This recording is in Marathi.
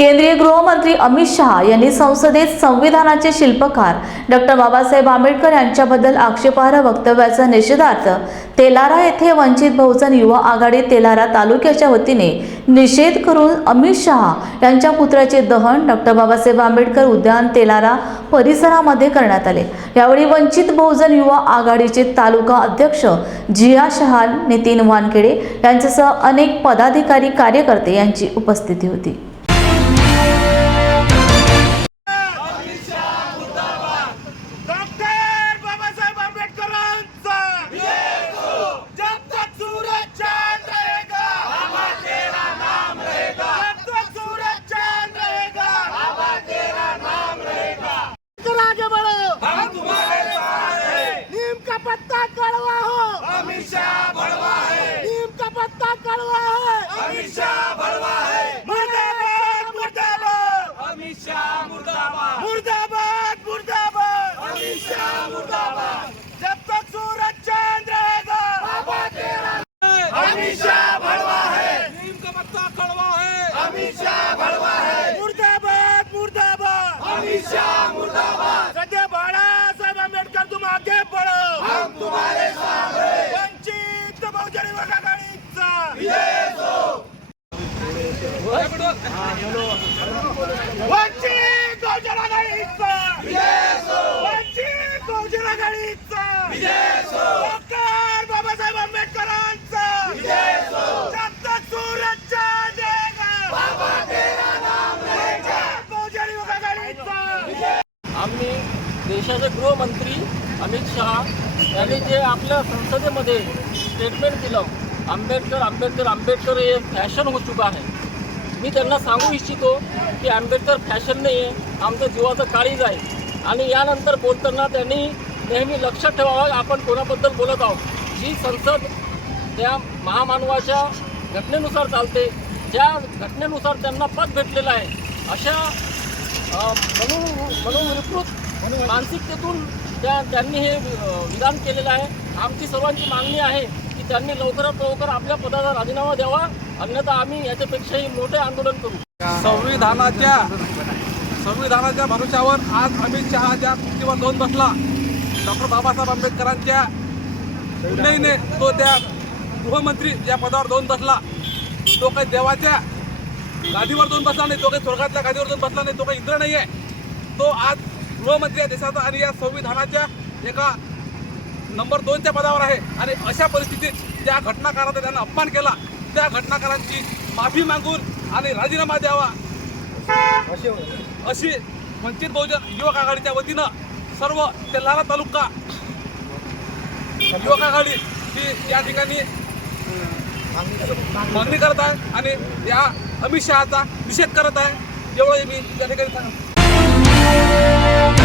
केंद्रीय गृहमंत्री अमित शहा यांनी संसदेत संविधानाचे शिल्पकार डॉक्टर बाबासाहेब आंबेडकर यांच्याबद्दल आक्षेपार्ह वक्तव्याचा निषेधार्थ तेलारा येथे वंचित बहुजन युवा आघाडी तेलारा तालुक्याच्या वतीने निषेध करून अमित शहा यांच्या पुत्राचे दहन डॉक्टर बाबासाहेब आंबेडकर उद्यान तेलारा परिसरामध्ये करण्यात आले. यावेळी वंचित बहुजन युवा आघाडीचे तालुका अध्यक्ष जिया शहाल नितीन वानखेडे यांच्यासह अनेक पदाधिकारी कार्यकर्ते यांची उपस्थिती होती. कड़वा है अमित शाह भड़वा है मुर्दाबाद मुर्दाबाद अमित शाह मुर्दाबाद मुर्दाबाद मुर्दाबाद अमित शाह मुर्दाबाद जब तक सूरज चांद रहेगा बाबा तेरा अमित शाह भड़वा है नीम का पत्ता कड़वा है अमित शाह भड़वा है मुर्दाबाद। मुर्दाबाद अमित शाह मुर्दाबाद। सदैव बाळा साहेब आंबेडकर तुम आगे बढ़ो हम तुम्हारे साथ हैं वंचित बहुजन आघाडीचा वंचित बहुजन आघाडीचा वंचित बहुजन आघाडीचा डॉक्टर बाबासाहेब आंबेडकरांचा जब तक सूरज चांदेगा बाबा तेरा नाम रहेगा बहुजन आघाडीचा आम्ही देशाचे गृहमंत्री अमित शहा यांनी जे आपल्या संसदेमध्ये स्टेटमेंट दिलं आंबेडकर आंबेडकर आंबेडकर हे फॅशन होत चुका आहे. मी त्यांना सांगू इच्छितो की आंबेडकर फॅशन नाही आहे आमचं जीवाचं काळीज आहे. आणि यानंतर बोलताना त्यांनी नेहमी लक्षात ठेवावं आपण कोणाबद्दल बोलत आहोत. जी संसद त्या महामानवाच्या घटनेनुसार चालते ज्या घटनेनुसार त्यांना पद भेटलेलं आहे अशा म्हणून म्हणून विकृत मानसिकतेतून त्या त्यांनी हे विधान केलेलं आहे. आमची सर्वांची मागणी आहे की त्यांनी लवकरात लवकर आपल्या पदाचा राजीनामा द्यावा. अन्यथा आम्ही याच्यापेक्षाही मोठे आंदोलन करू. संविधानाच्या संविधानाच्या भरोशावर आज अमित शहा ज्या कृतीवर जाऊन बसला. डॉक्टर बाबासाहेब आंबेडकरांच्या पुण्याईने तो त्या गृहमंत्री ज्या पदावर जाऊन बसला तो काही देवाच्या गादीवर जाऊन बसला नाही तो काही स्वर्गातल्या गादीवर जाऊन बसला नाही तो काही इंद्र नाही आहे तो आज गृहमंत्री या देशाचा आणि या संविधानाच्या एका नंबर दोनच्या पदावर आहे. आणि अशा परिस्थितीत ज्या घटनाकाराचा त्यांना अपमान केला. त्या घटनाकारांची माफी मागून आणि राजीनामा द्यावा. अशी वंचित बहुजन युवक आघाडीच्या वतीनं सर्व तेल्हारा तालुका युवक आघाडी ही या ठिकाणी मागणी करत आहे आणि या अमित शहाचा निषेध करत आहे. एवढं मी त्या ठिकाणी सांगतो. Yeah.